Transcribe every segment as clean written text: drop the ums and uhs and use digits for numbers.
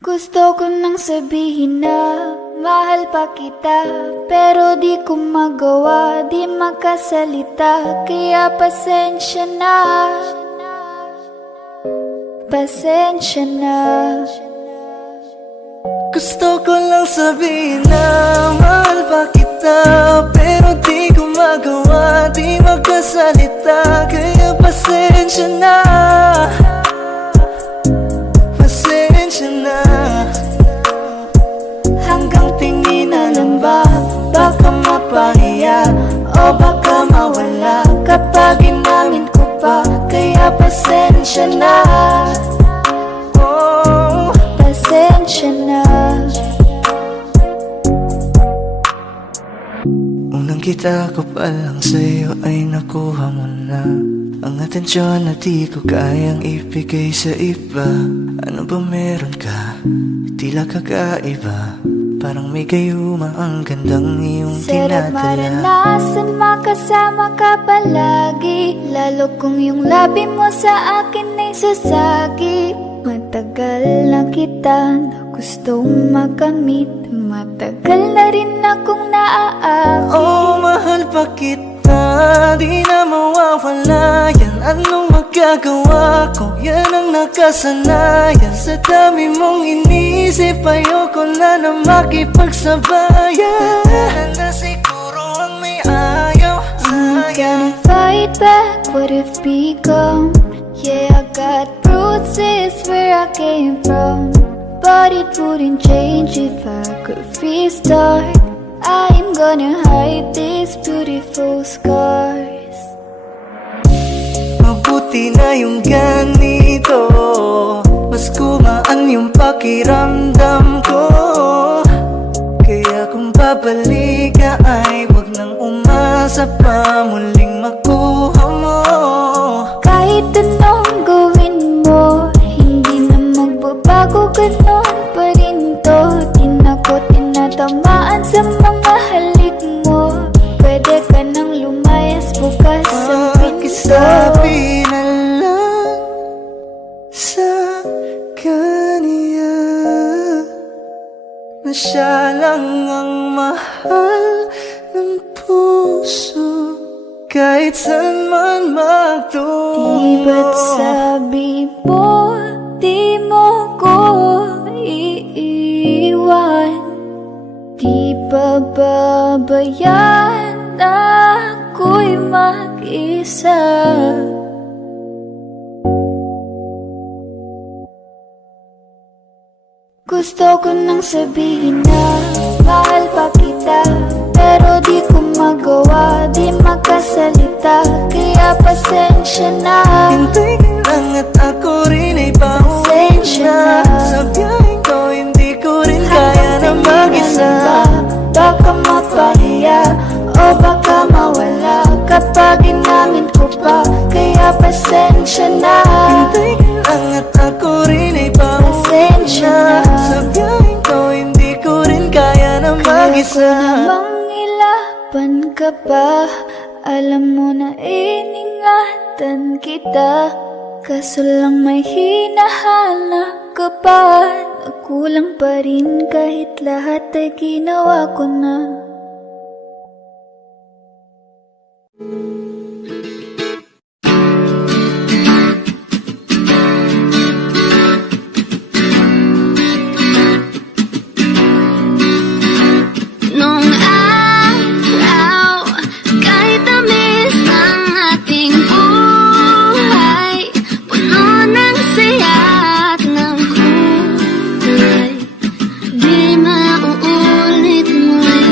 Gusto ko nang sabihin na mahal pa kita, pero di ko magawa, di makasalita. Kaya pasensya na, pasensya na. Gusto ko lang sabihin na mahal pa kita, pero di ko magawa, di makasalita. Kaya pasensya na, pasensya na. Hanggang tingin na lang ba, baka mapahiya o baka mawala kapag inamin ko pa. Kaya pasensya na, oh, Pasensya na. unang kita ko pa lang sa'yo ay nakuha mo na ang atensyon na di ko kayang ibigay sa iba. Ano ba meron ka? Tila kakaiba, parang may gayuma ang gandang iyong Sarap tinadala. maranasan makasama ka palagi, lalo kung yung labi mo sa akin ay sasagi. Matagal na kita na gustong makamit, matagal na rin akong naaakit. Oh, mahal pa kita, di na mawawala yan. Anong magagawa ko? Yan ang nakasanayan. Sa dami mong inisip, ayoko na na makipagsabayan. Na siguro ang may ayaw I'm sa'yo. gonna fight back what if become. Yeah, I got bruises where I came from, but it wouldn't change if I could restart. I'm gonna hide these beautiful scars. Mabuti na yung ganito, mas gumaan yung pakiramdam ko. Kaya kung babalik ka ay wag nang umasa pa muling makuha mo. Kahit anong gawin mo, hindi na magbabago, ganon pa rin to. Di na ko tinatamaan sa mga halik mo. Pwede ka nang lumayas, bukas ang pinto. Pakisabi na lang sa kanya na siya lang ang mahal ng puso, kahit saan man magtungo. Di ba't sabi mo, di mo ko iiwan? Di ba babayaan na ako'y mag-isa? Gusto ko nang sabihin na mahal pa kita, pero di ko magawa, di makasalita. Kaya pasensya na, Hintay ka lang at ako rin ay pauwi pasensya na. na. Sa biyaheng to hindi ko rin kaya na mag-isa. Baka mapahiya o baka mawala kapag inamin ko pa. Kaya pasensya na, Hintay ka lang at ako rin ay pauwi pasensya na. na. Sa biyaheng to hindi ko rin kaya na Kaya ko mag-isa. namang ilaban ka pa, alam mo na iningatan kita. Kaso lang may hinahanap ka pa, nakulang pa rin kahit lahat ay ginawa ko na. Nung araw, kahit tamis ang ating buhay, puno ng saya at ng kulay, di mauulit muli.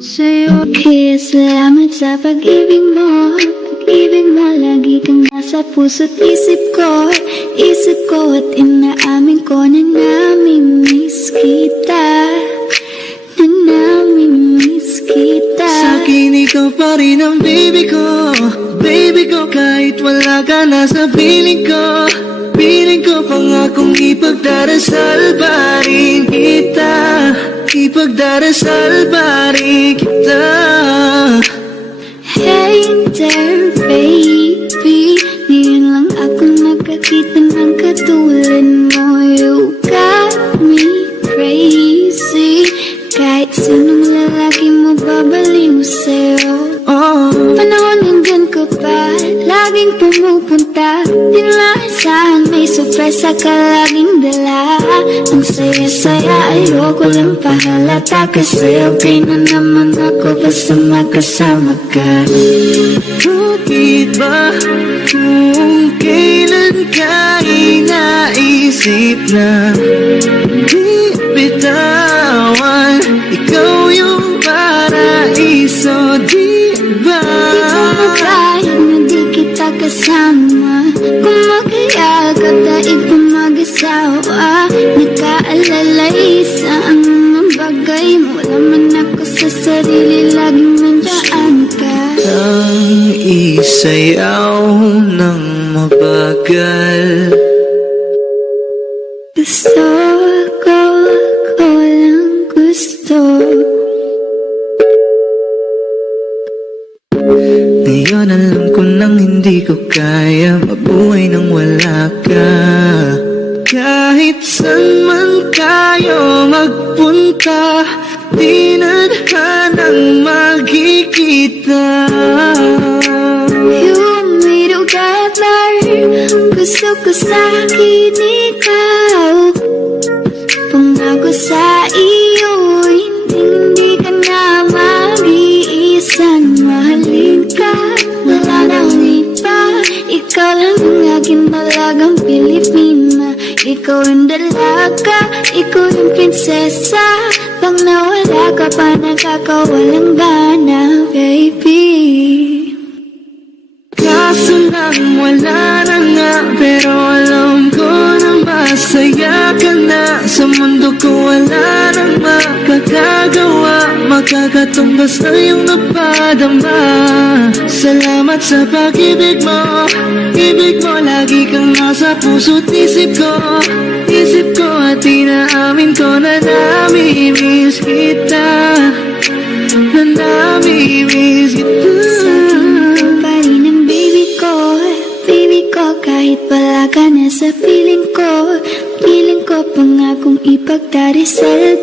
Sa'yo, salamat sa pag-ibig mo. Pag-ibig mo, lagi kang nasa puso't isip ko. Isip ko at inaamin ko na namimiss kita. Na namimiss kita. Sa'kin ikaw pa rin ang baby ko. Baby ko, kahit wala ka na sa piling ko. Piling ko pangakong ipagdarasal pa rin kita. Ipagdarasal pa rin kita. Hey there, baby, ngayon lang ako nakakita ng katulad mo. You got me crazy. Kahit sinong lalaki mo babaliw sa'yo. Panahon nandyan ka pa, laging pumupunta. Di maasahan, may sorpresa ka laging dala. Ang saya-saya, ayoko lang pahalata. Kasi okay na naman ako basta magkasama ka. Bakit ba kung kailan ka inaisip na di bitawan? Ikaw yung paraiso, di ba? Di ko magkaya na di kita kasama. Kung mag-iagap daig kung mag-asawa. Nakaalalay sa anong bagay mo. Wala man ako sa sarili, laging nandiyan ka. Ang isayaw ng mabagal. Gusto ko lang gusto. Ngayon alam ko nang hindi ko kaya mabuhay nang wala ka. Kahit saan man tayo magpunta, di na hanang magkikita. You me together, gusto ko sa'kin ikaw. Pangako sa iyo, hindi ka na mag-iisang mahalin ka. Wala nang iba, ikaw lang ang aking malagang Pilipina. Ikaw ang dalaga, ikaw yung prinsesa. Pag nawala ka pa, nakakawalang gana, baby. Kaso lang wala na nga, pero alam ko na masaya ka na. Sa mundo ko wala nang makakagawa, makakatumbas na yung napadama. Salamat sa pag-ibig mo, ibig mo lagi kang nasa puso't isip ko. Isip ko at inaamin ko na nami-miss kita, na nami-miss kita. Baby ko, kahit wala ka na sa feeling ko pangakong ipagdarasal pa.